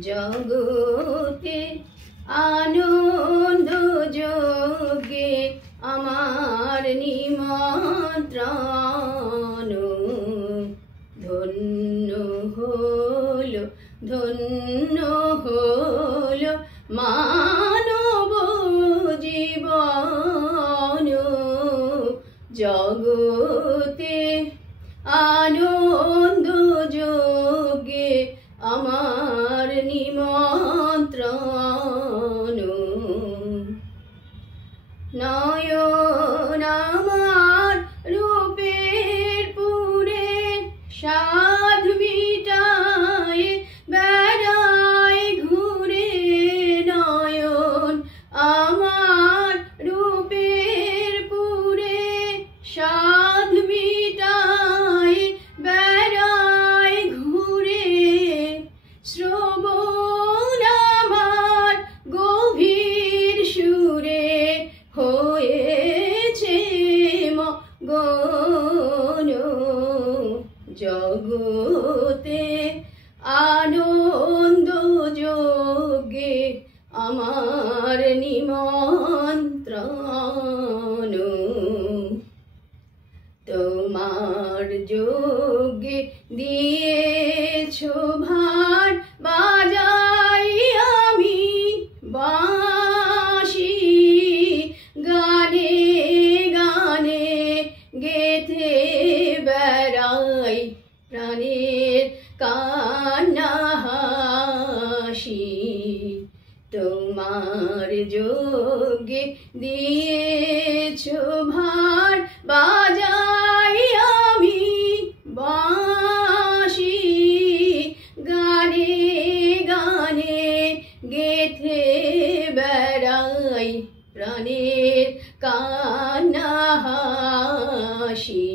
জগতে আনন্দ যোগে আমার নিমন্ত্রণ। ধন্য হলো ধন্য হলো মানব জীবন। জগতে আনন্দ যোগে আমার নিমন্ত্রণ। নয়ন আমার রূপের পুরে সাধ মিটায় বেড়ায় ঘুরে। নয়ন আমার রূপের পুরে সাধ মিটায় বেড়ায় ঘুরে। শ্রবণ আমার গভীর সুরে হয়েছে মগন। জগতে আনন্দ যোগে আমার নিমন্ত্রণ। তোমার যোগে দিয়েছ ভার বাজাই আমি বাঁশি। গানে গানে গেথে বেড়াই প্রাণের কান্না হাসি। তোমার যোগে দিয়েছ ভার বাজাই আমি বাঁশি। গানে গানে গেথে বেড়াই প্রাণের কান্না হাসি।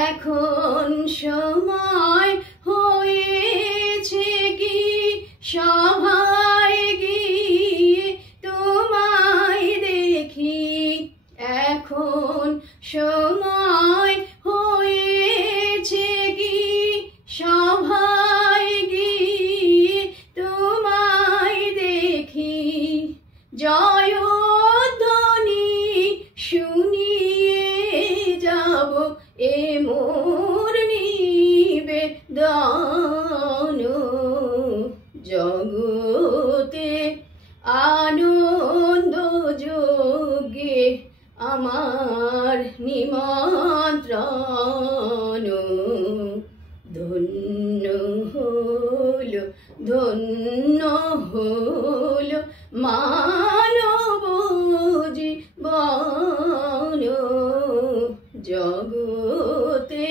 এখন সময় হয়েছে কি সভায় গিয়ে তোমায় দেখি। এখন সময় হয়েছে কি সভায় গিয়ে তোমায় দেখি। জয়ধ্বনি শুনিয়ে যাব এ মোর নিবেদন। জগতে আনন্দ যোগে আমার নিমন্ত্রণ। ধন্য হলো ধন্য হলো মানব জীবন। জগতে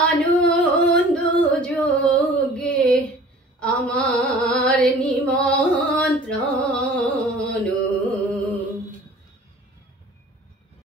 আনন্দ যোগে আমার নিমন্ত্রণ।